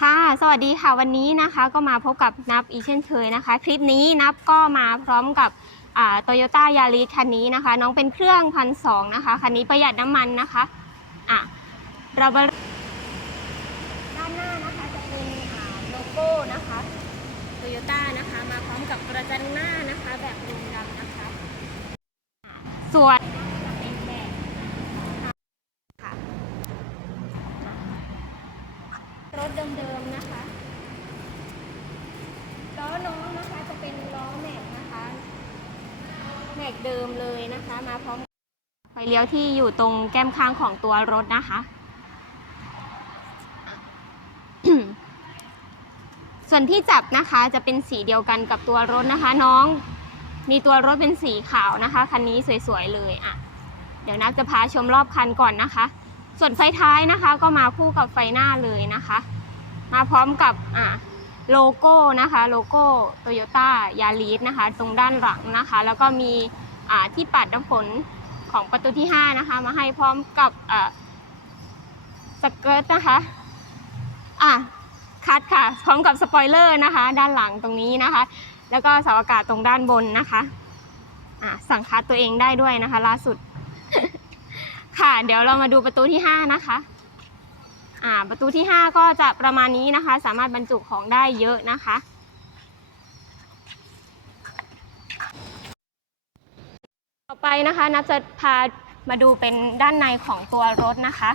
ค่ะ สวัสดีค่ะ วันนี้นะคะก็มาพบกับนับอีเช่นเคยนะคะ คลิปนี้นับก็มาพร้อมกับโตโยต้ายาริสคันนี้นะคะ น้องเป็นเครื่องพันสองนะคะ คันนี้ประหยัดน้ำมันนะคะ อะเราด้านหน้านะคะจะเป็นโลโก้นะคะโตโยต้านะคะ มาพร้อมกับกระจังหน้านะคะ แบบดำดำนะคะ ส่วนแบบค่ะ รถเดิมๆนะคะล้อน้องนะคะจะเป็นล้อแม็กนะคะแม็กเดิมเลยนะคะ มาพร้อมไฟเลี้ยวที่อยู่ตรงแก้มข้างของตัวรถนะคะ ส่วนที่จับนะคะจะเป็นสีเดียวกันกับตัวรถนะคะ น้องมีตัวรถเป็นสีขาวนะคะ คันนี้สวยๆเลยอะ เดี๋ยวนับจะพาชมรอบคันก่อนนะคะ ส่วนไฟท้ายนะคะก็มาคู่กับไฟหน้าเลยนะคะ มาพร้อมกับอ่าโลโก้นะคะโลโก้โตโยต้ายาริสนะคะ ตรงด้านหลังนะคะ แล้วก็มีอ่าที่ปัดน้ำฝนของประตูที่ 5 นะคะ มาให้พร้อมกับอ่าสเกิร์ตนะคะอะคัดค่ะ พร้อมกับสปอยเลอร์นะคะ ด้านหลังตรงนี้นะคะ แล้วก็เสาอากาศตรงด้านบนนะคะอะสั่งคัดตัวเองได้ด้วยนะคะ ล่าสุด ค่ะ เดี๋ยวเรามาดูประตูที่ 5 นะคะอ่าประตูที่ 5 ก็จะประมาณนี้นะคะ สามารถบรรจุของได้เยอะนะคะ ต่อไปนะคะนับจะพามาดูเป็นด้านในของตัวรถนะคะ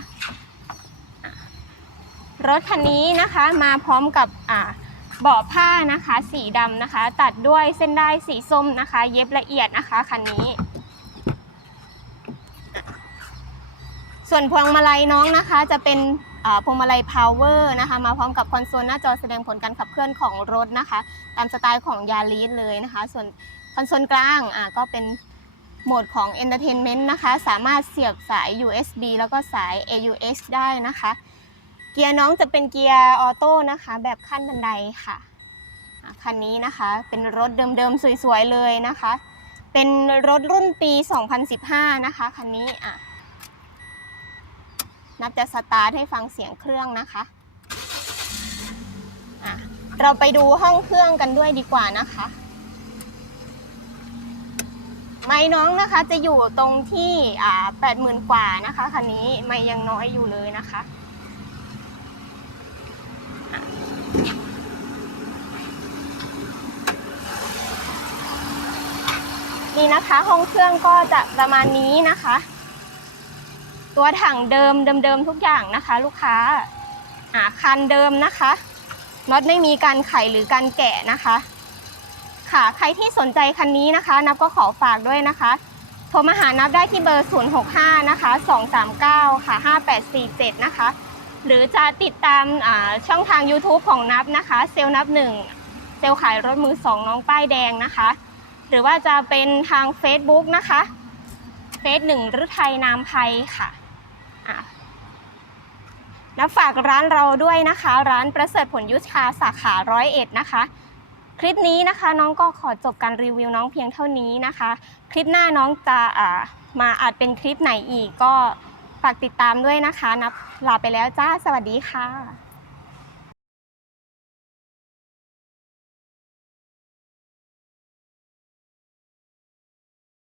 รถคันนี้นะคะมาพร้อมกับอ่าเบาะผ้านะคะ สีดำนะคะ ตัดด้วยเส้นได้ายสีส้มนะคะ เย็บละเอียดนะคะคันนี้ ส่วนพวงมาลัยน้องนะคะ จะเป็นพวงมาลัย power นะคะ มาพร้อมกับคอนโซลหน้าจอแสดงผลการขับเคลื่อนของรถนะคะ ตามสไตล์ของยาริสเลยนะคะ ส่วนคอนโซลกลางอ่าก็เป็นโหมดของ entertainment นะคะ สามารถเสียบสาย USB แล้วก็สาย AUX ได้นะคะ เกียร์น้องจะเป็นเกียร์ออโต้นะคะ แบบขั้นบันไดค่ะคันนี้นะคะ เป็นรถเดิมๆ สวยๆ เลยนะคะ เป็นรถรุ่นปี 2015 นะคะ คันนี้อะ นับจะสตาร์ทให้ฟังเสียงเครื่องนะคะอะเราไปดูห้องเครื่องกันด้วยดีกว่านะคะ ไม้น้องนะคะจะอยู่ตรงที่อ่าแปดหมื่นกว่านะคะคันนี้ไม่ยังน้อยอยู่เลยนะคะนี่นะคะห้องเครื่องก็จะประมาณนี้นะคะ ตัวถังเดิมเดิมๆทุกอย่างนะคะ ลูกค้าอ่าคันเดิมนะคะน็อตไม่มีการไขหรือการแกะนะคะ ค่ะใครที่สนใจคันนี้นะคะ นับก็ขอฝากด้วยนะคะ โทรมาหานับได้ที่เบอร์ 065 นะคะ 239 ค่ะ 5847 นะคะ หรือจะติดตามช่องทาง YouTube ของนับนะคะ เซลนับหนึ่งเซลขายรถมือสองน้องป้ายแดงนะคะ หรือว่าจะเป็นทาง Facebook นะคะเฟซหนึ่งฤทัยนามไพค่ะ แล้วฝากร้านเราด้วยนะคะ ร้านประเสริฐผลยุชาสาขาร้อยเอ็ดนะคะ คลิปนี้นะคะน้องก็ขอจบการรีวิวน้องเพียงเท่านี้นะคะ คลิปหน้าน้องจะมาอาจเป็นคลิปไหนอีกก็ฝากติดตามด้วยนะคะนับลาไปแล้วจ้า สวัสดีค่ะ